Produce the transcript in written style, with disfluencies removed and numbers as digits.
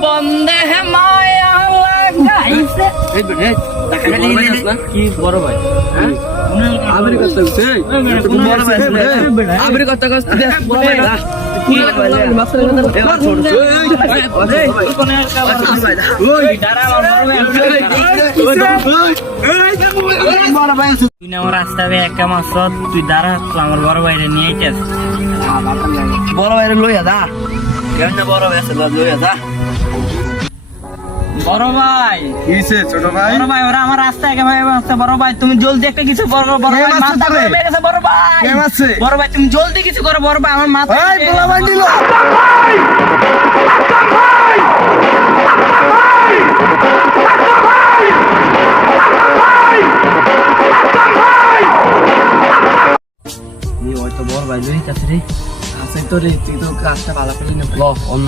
বন্দে মায়া লাগাইছে কি বড় ভাই হ্যাঁ আবির কথা কইছে বড় ভাই আবির কথা কইছে বড় ভাই কি তুই আমার রাস্তা একা মাত্র তুই দাঁড়া আমার বড় বাইরে নিয়ে আইতেছ বড় ভাই লইয়া দা কেমনে বড় ভাই আছে লইয়া দা বড় ভাই কিছে ছোট ভাই বড় ভাই ওরা আমার রাস্তা একা ভাই বড় ভাই তুমি জলদি একটা কিছু করো বড় ভাই মাথা ঘুরে গেছে বড় ভাই কেম আছে বড় ভাই তুমি জলদি কিছু করো বড় ভাই আমার মাথা এই পোলা ভাই দিল এই ওই তো বড় ভাই লইতাছে রে আছে তো রে তুই তো কাজটা ভালো করে না